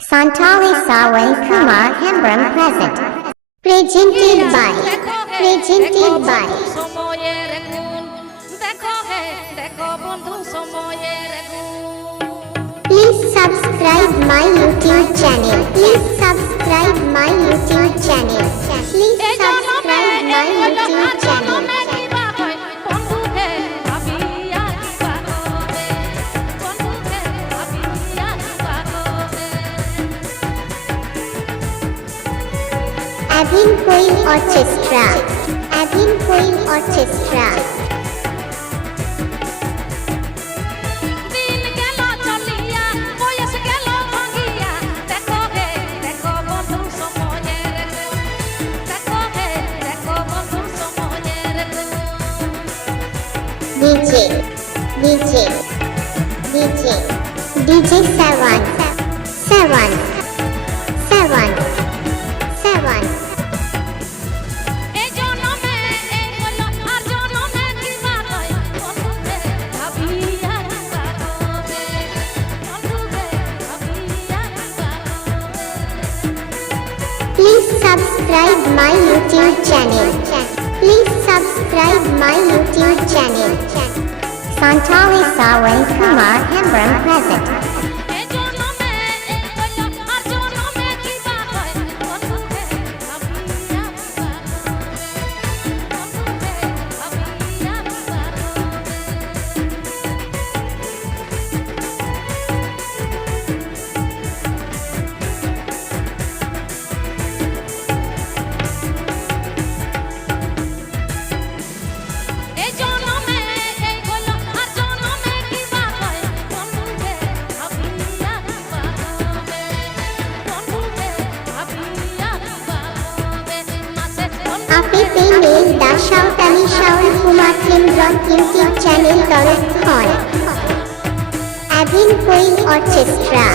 Santali Sawan Kumar Hembram present. Presented by. সময়ের গুণ দেখো হে দেখো বন্ধু সময়ের গুণ Please subscribe my YouTube channel. Please subscribe my YouTube channel. Please subscribe my YouTube channel. বন্ধু হে ভাবিয়া কিবা করে বন্ধু হে ভাবিয়া কিবা করে Avin Queen Orchestra. Avin Queen Orchestra. দিন গেল চলিয়া বয়স গেল ভাঙিয়া দেখো হে দেখো বন্ধু সময়ের গুণ দেখো হে দেখো বন্ধু সময়ের গুণ DJ. DJ Sawan. এই জনমে এই হলো আর জনমে কিবা কয় বন্ধু হে ভাবিয়া কিবা করে বন্ধু হে ভাবিয়া কিবা করে Please subscribe my YouTube channel. Please subscribe my YouTube channel. Santali Sawan Kumar Hembram present. এই জনমে এই হলো আর জনমে কিবা কয় বন্ধু হে ভাবিয়া কিবা করে বন্ধু হে ভাবিয়া কিবা করে এই জনমে এই হলো আর জনমে কিবা কয় বন্ধু হে ভাবিয়া কিবা করে বন্ধু হে ভাবিয়া কিবা করে মাসে Api Payne Da Shautani Shaul Kumar Hembram YouTube channel তরফ Avin Queen Orchestra.